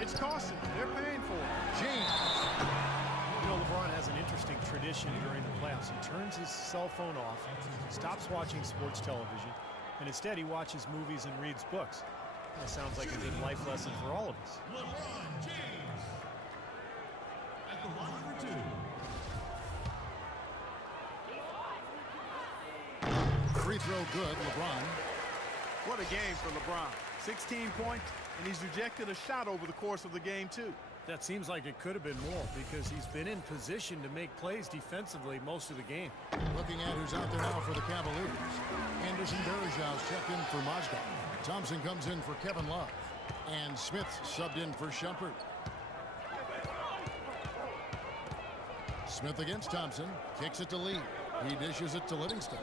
It's costing them. They're paying for it. James. You know, LeBron has an interesting tradition during the playoffs. He turns his cell phone off, stops watching sports television, and instead he watches movies and reads books. That sounds like a good life lesson for all of us. LeBron James at the line for two. Free throw good, LeBron. What a game for LeBron. 16 points, and he's rejected a shot over the course of the game, too. That seems like it could have been more because he's been in position to make plays defensively most of the game. Looking at who's out there now for the Cavaliers. Anderson Varejão's checked in for Mozgov. Thompson comes in for Kevin Love. And Smith subbed in for Shumpert. Smith against Thompson. Kicks it to Lee. He dishes it to Livingston.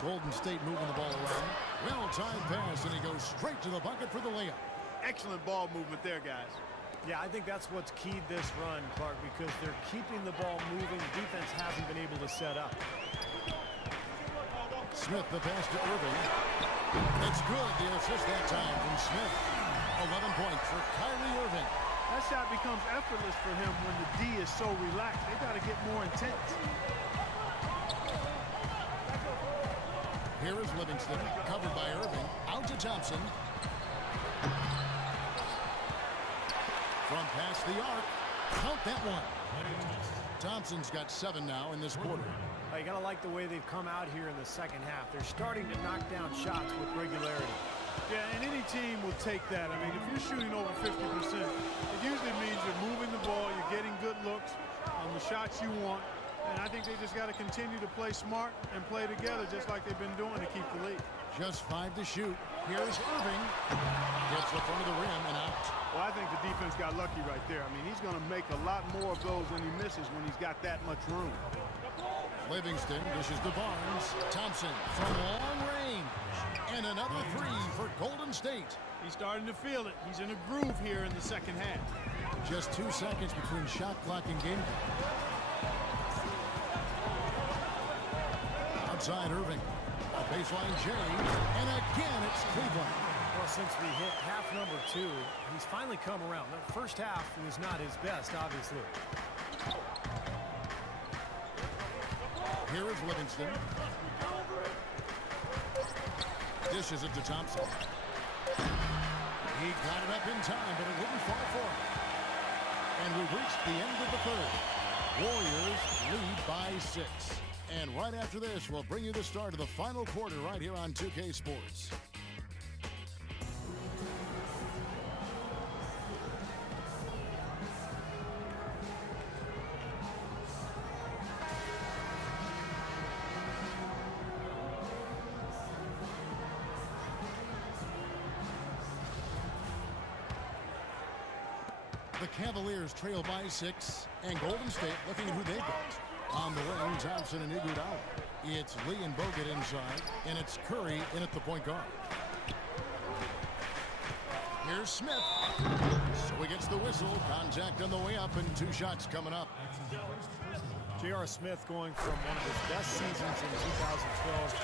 Golden State moving the ball around. Well-timed pass, and he goes straight to the bucket for the layup. Excellent ball movement there, guys. Yeah, I think that's what's keyed this run, Clark, because they're keeping the ball moving. The defense hasn't been able to set up. Smith, the pass to Irving. It's good. The assist that time from Smith. 11 points for Kyrie Irving. That shot becomes effortless for him when the D is so relaxed. They got to get more intense. Here is Livingston, covered by Irving. Out to Thompson. From past the arc. Count that one. Thompson's got 7 now in this quarter. You got to like the way they've come out here in the second half. They're starting to knock down shots with regularity. Yeah, and any team will take that. I mean, if you're shooting over 50%, it usually means you're moving the ball, you're getting good looks on the shots you want. And I think they just got to continue to play smart and play together just like they've been doing to keep the lead. Just 5 to shoot. Here's Irving. Gets the front of the rim and out. Well, I think the defense got lucky right there. I mean, he's going to make a lot more of those than he misses when he's got that much room. Livingston dishes to Barnes. Thompson from long range. And another 3 for Golden State. He's starting to feel it. He's in a groove here in the second half. Just 2 seconds between shot clock and game clock. Outside Irving. A baseline J. And again it's Cleveland. Well, since we hit half number 2, he's finally come around. The first half was not his best, obviously. Here is Livingston. Dishes it to Thompson. He got it up in time, but it wouldn't fall for him. And we've reached the end of the third. Warriors lead by 6. And right after this, we'll bring you the start of the final quarter right here on 2K Sports. The Cavaliers trail by 6, and Golden State looking at who they've got. On the wing, Thompson and Iguodala. It's Lee and Bogut inside, and it's Curry in at the point guard. Here's Smith. So he gets the whistle. Contact on the way up, and 2 shots coming up. J.R. Smith going from one of his best seasons in 2012,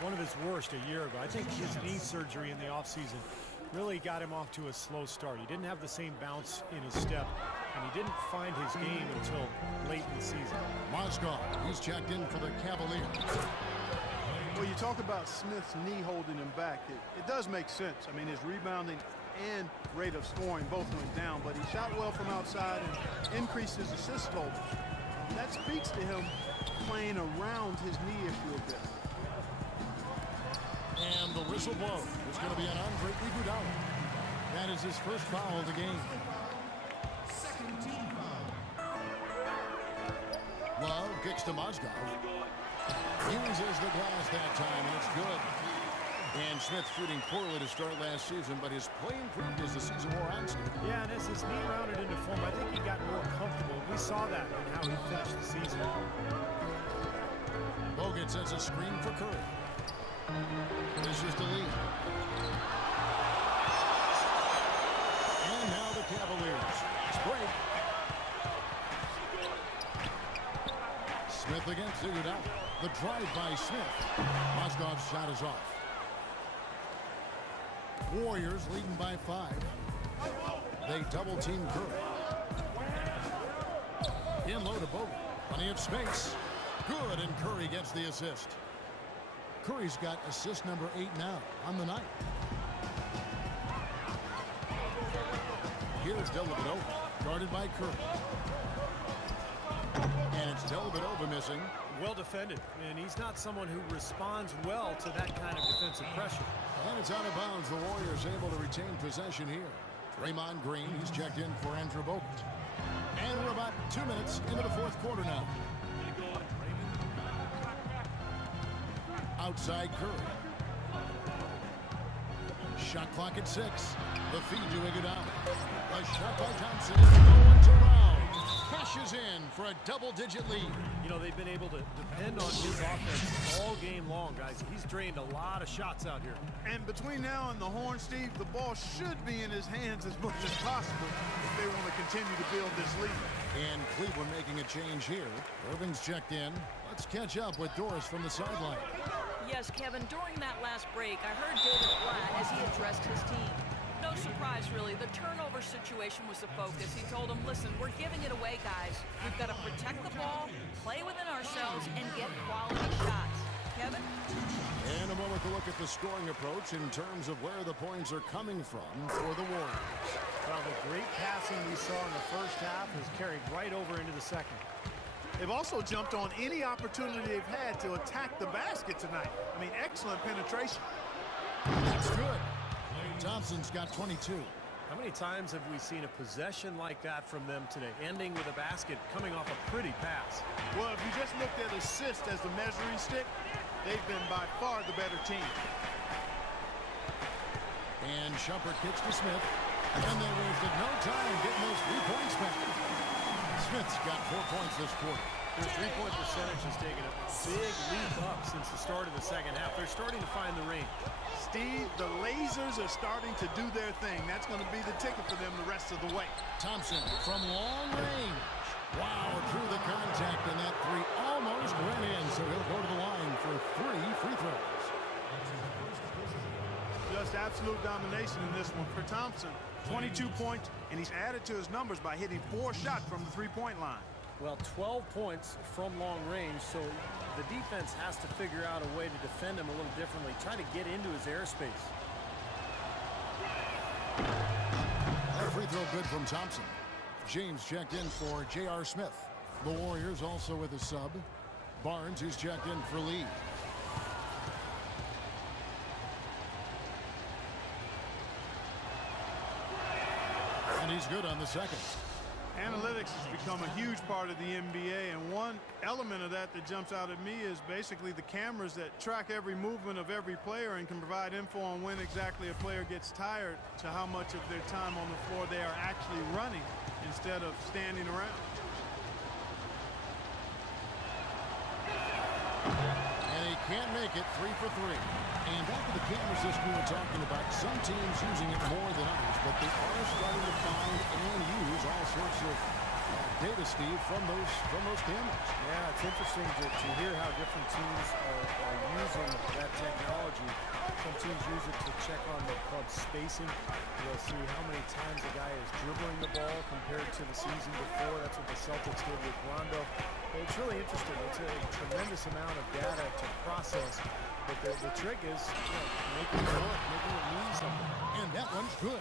13-2. One of his worst a year ago. I think his knee surgery in the offseason really got him off to a slow start. He didn't have the same bounce in his step, and he didn't find his game until late in the season. Mozgov, he's checked in for the Cavaliers. Well, you talk about Smith's knee holding him back. It does make sense. I mean, his rebounding and rate of scoring both went down, but he shot well from outside and increased his assist totals. And that speaks to him playing around his knee issue a bit. And the whistle blows. It's going to be an Andre Iguodala. That is his first foul of the game. Second team foul. Love kicks to Mozgov. Uses the glass that time, and it's good. And Smith shooting poorly to start last season, but his play improved as the season wore on. Yeah, and as his knee rounded into form, I think he got more comfortable. We saw that in how he finished the season. Bogut sends a screen for Curry. This is the lead. And now the Cavaliers. Break. Smith against Iguodala. The drive by Smith. Mozgov's shot is off. Warriors leading by 5. They double team Curry. In low to Bogut. Plenty of space. Good, and Curry gets the assist. Curry's got assist number 8 now on the night. Here's Dellavedova, guarded by Curry. And it's Dellavedova missing. Well defended, and he's not someone who responds well to that kind of defensive pressure. And it's out of bounds. The Warriors able to retain possession here. Draymond Green, he's checked in for Andrew Bogut. And we're about 2 minutes into the fourth quarter now. Outside Curry. Shot clock at 6. The feed to Iguodala. A shot by Thompson. Going to round. Cashes in for a double-digit lead. You know, they've been able to depend on his offense all game long, guys. He's drained a lot of shots out here. And between now and the horn, Steve, the ball should be in his hands as much as possible if they want to continue to build this lead. And Cleveland making a change here. Irving's checked in. Let's catch up with Doris from the sideline. Yes, Kevin, during that last break, I heard David Blatt as he addressed his team. No surprise, really. The turnover situation was the focus. He told them, listen, we're giving it away, guys. We've got to protect the ball, play within ourselves, and get quality shots. Kevin? And a moment to look at the scoring approach in terms of where the points are coming from for the Warriors. Well, the great passing we saw in the first half is carried right over into the second. They've also jumped on any opportunity they've had to attack the basket tonight. I mean, excellent penetration. That's good. Thompson's got 22. How many times have we seen a possession like that from them today, ending with a basket coming off a pretty pass? Well, if you just looked at assist as the measuring stick, they've been by far the better team. And Shumpert kicks to Smith. And they wasted no time getting those 3 points back. Smith's got 4 points this quarter. Their three-point percentage has taken a big leap up since the start of the second half. They're starting to find the range. Steve, the lasers are starting to do their thing. That's going to be the ticket for them the rest of the way. Thompson from long range. Wow, through the contact, and that 3 almost went in, so he'll go to the line for 3 free throws. Just absolute domination in this one for Thompson. 22 points, and he's added to his numbers by hitting 4 shots from the three-point line. Well, 12 points from long range, so the defense has to figure out a way to defend him a little differently, try to get into his airspace. That free throw good from Thompson. James checked in for J.R. Smith. The Warriors also with a sub. Barnes is checked in for Lee. And he's good on the second. Analytics has become a huge part of the NBA, and one element of that jumps out at me is basically the cameras that track every movement of every player and can provide info on when exactly a player gets tired to how much of their time on the floor they are actually running instead of standing around. And he can't make it 3 for 3. And back to the camera system we were talking about, some teams using it more than others, but they are starting to find and use all sorts of data, Steve, from those cameras. Yeah, it's interesting to hear how different teams are using that technology. Some teams use it to check on the club's spacing. They'll see how many times a guy is dribbling the ball compared to the season before. That's what the Celtics did with Rondo. But it's really interesting. It's a tremendous amount of data to process. But the trick is making it work, making it mean something. And that one's good.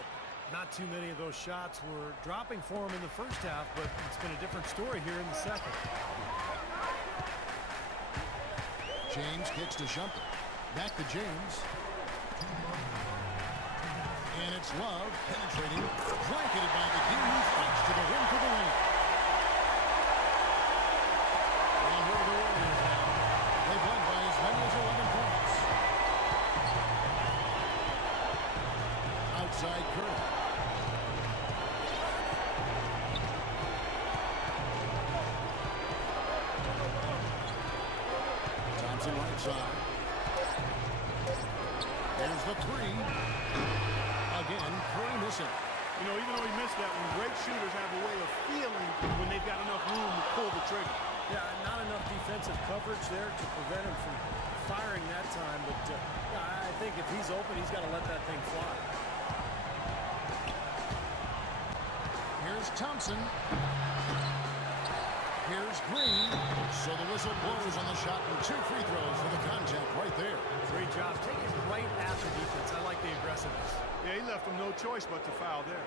Not too many of those shots were dropping for him in the first half, but it's been a different story here in the second. James kicks to Shumpert. Back to James. And it's Love penetrating, blanketed by the King, who fights to the rim for the win. And where are the Warriors now? They've led by as many as 11 points. Outside Curry. Thompson right side. There's the 3. Again, Curry missing. You know, even though he missed that one, great shooters have a way of feeling when they've got enough room to pull the trigger. Yeah, not enough defensive coverage there to prevent him from firing that time, but I think if he's open, he's got to let that thing fly. Here's Thompson. Here's Green. So the whistle blows on the shot and 2 free throws for the contact right there. Great job. Take it right after defense. I like the aggressiveness. Yeah, he left him no choice but to foul there.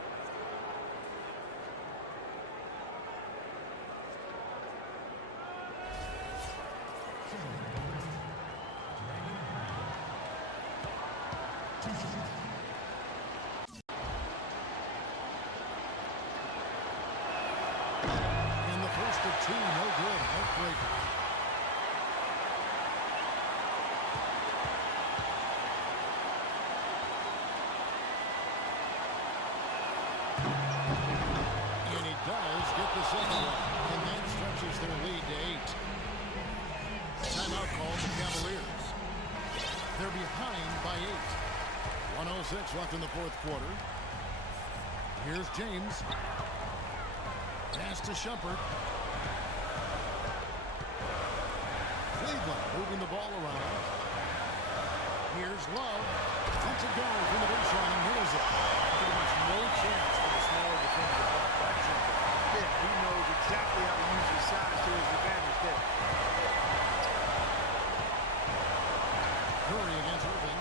And the first of 2, no good. Heartbreaker. And he does get the second one. And that stretches their lead to 8. Timeout called the Cavaliers. They're behind by 8. 1:06 left in the fourth quarter. Here's James. Pass to Shumpert. Cleveland moving the ball around. Here's Love. Lets it go from the baseline and nails it. Pretty much no chance for the smaller defender to block that jumper. Yeah, he knows exactly how to use his size to his advantage there. Curry against Irving.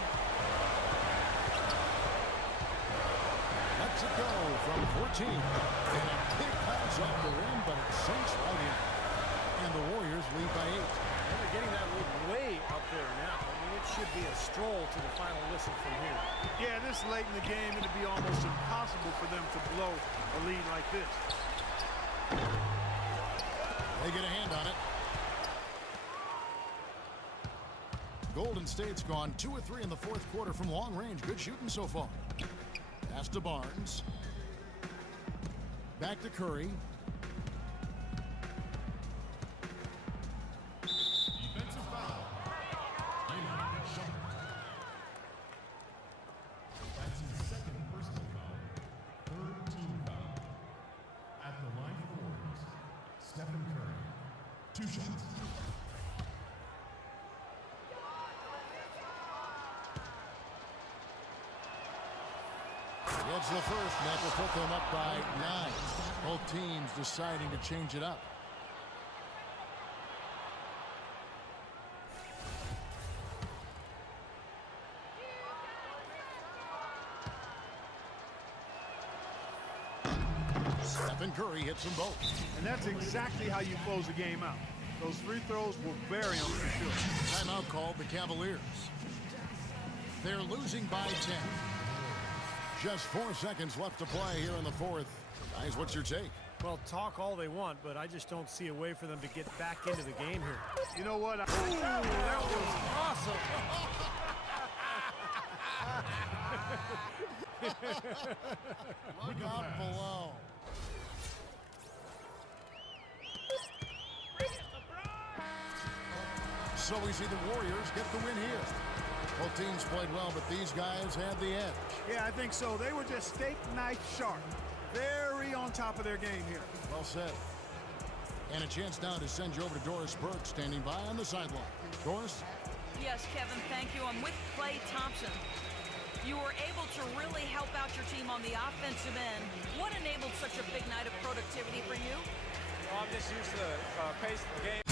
Lets it go from 14. And a big pass off the rim, but it sinks right in. And the Warriors lead by 8. And they're getting that lead way up there now. I mean, it should be a stroll to the final whistle from here. Yeah, this late in the game, it'd be almost impossible for them to blow a lead like this. They get a hand on it. Golden State's gone 2 of 3 in the fourth quarter from long range. Good shooting so far. Pass to Barnes. Back to Curry. Defensive foul. That's his second personal foul. Third team foul. At the line for the Warriors, Stephen Curry. 2 shots. Gets the first, and that will put them up by 9. Both teams deciding to change it up. Stephen Curry hits them both. And that's exactly how you close a game out. Those free throws were very unsecure. Timeout called the Cavaliers. They're losing by 10. Just 4 seconds left to play here in the fourth. Guys, what's your take? Well, talk all they want, but I just don't see a way for them to get back into the game here. You know what? That was awesome. Look out below. So we see the Warriors get the win here. Both teams played well, but these guys had the edge. Yeah, I think so. They were just steak knife sharp. Very on top of their game here. Well said. And a chance now to send you over to Doris Burke, standing by on the sideline. Doris? Yes, Kevin, thank you. I'm with Klay Thompson. You were able to really help out your team on the offensive end. What enabled such a big night of productivity for you? Well, I'm just used to the pace of the game.